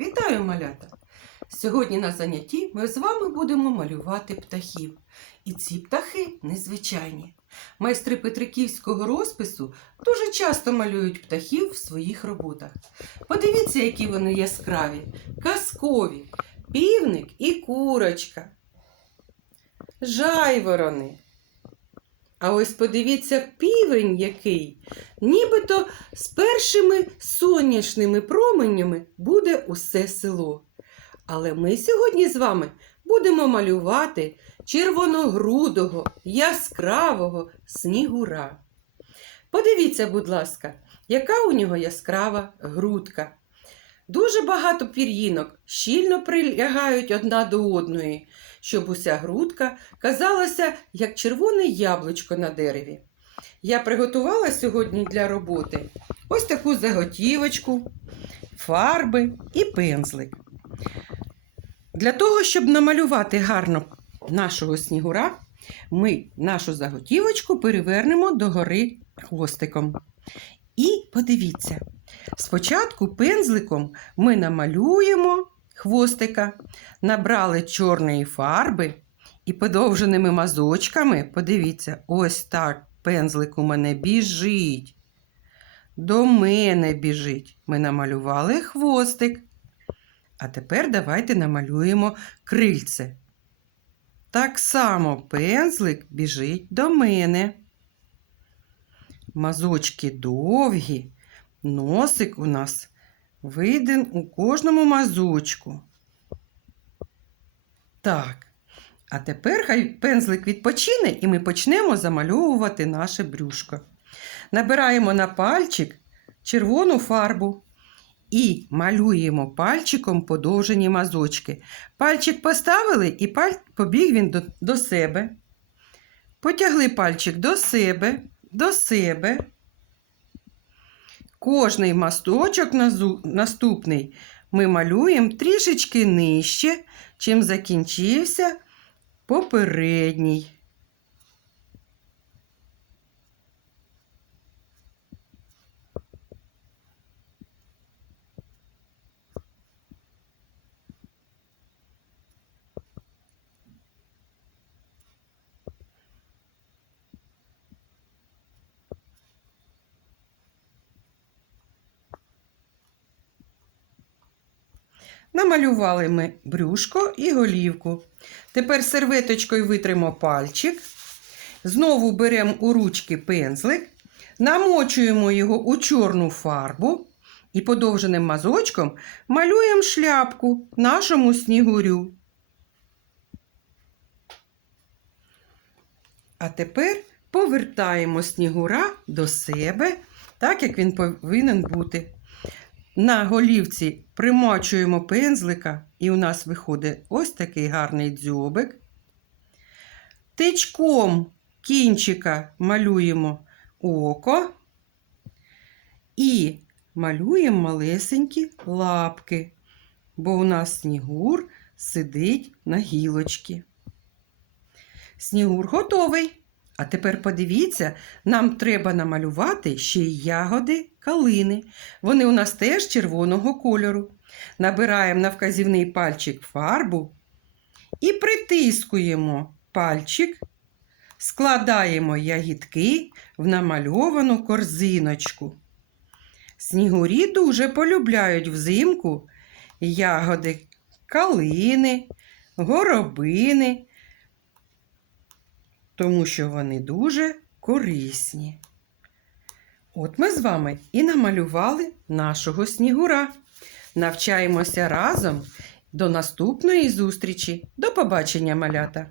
Вітаю, малята! Сьогодні на занятті ми з вами будемо малювати птахів. І ці птахи незвичайні. Майстри Петриківського розпису дуже часто малюють птахів в своїх роботах. Подивіться, які вони яскраві, казкові, півник і курочка, жайворони. А ось подивіться, півень який, нібито з першими сонячними променями буде усе село. Але ми сьогодні з вами будемо малювати червоногрудого, яскравого снігура. Подивіться, будь ласка, яка у нього яскрава грудка. Дуже багато пір'їнок щільно прилягають одна до одної, щоб уся грудка казалася як червоне яблучко на дереві. Я приготувала сьогодні для роботи ось таку заготівочку, фарби і пензлик. Для того, щоб намалювати гарно нашого снігура, ми нашу заготівочку перевернемо догори хвостиком. І подивіться, спочатку пензликом ми намалюємо хвостика, набрали чорної фарби і подовженими мазочками, подивіться, ось так пензлик у мене біжить. До мене біжить. Ми намалювали хвостик. А тепер давайте намалюємо крильце. Так само пензлик біжить до мене. Мазочки довгі, носик у нас виден у кожному мазочку. Так. А тепер хай пензлик відпочине, і ми почнемо замальовувати наше брюшко. Набираємо на пальчик червону фарбу і малюємо пальчиком подовжені мазочки. Пальчик поставили і паль... побіг він до, до себе. Потягли пальчик до себе, до себе. Кожний масточок наступний ми малюємо трішечки нижче, чим закінчився попередній. Намалювали ми брюшко і голівку. Тепер серветочкою витримо пальчик. Знову беремо у ручки пензлик, намочуємо його у чорну фарбу і подовженим мазочком малюємо шляпку нашому снігурю. А тепер повертаємо снігура до себе, так як він повинен бути. На голівці примочуємо пензлика, і у нас виходить ось такий гарний дзьобик. Тичком кінчика малюємо око і малюємо малесенькі лапки, бо у нас снігур сидить на гілочці. Снігур готовий. А тепер подивіться, нам треба намалювати ще й ягоди калини. Вони у нас теж червоного кольору. Набираємо на вказівний пальчик фарбу і притискуємо пальчик, складаємо ягідки в намальовану корзиночку. Снігурі дуже полюбляють взимку ягоди калини, горобини тому що вони дуже корисні. От ми з вами і намалювали нашого снігура. Навчаємося разом. До наступної зустрічі. До побачення, малята!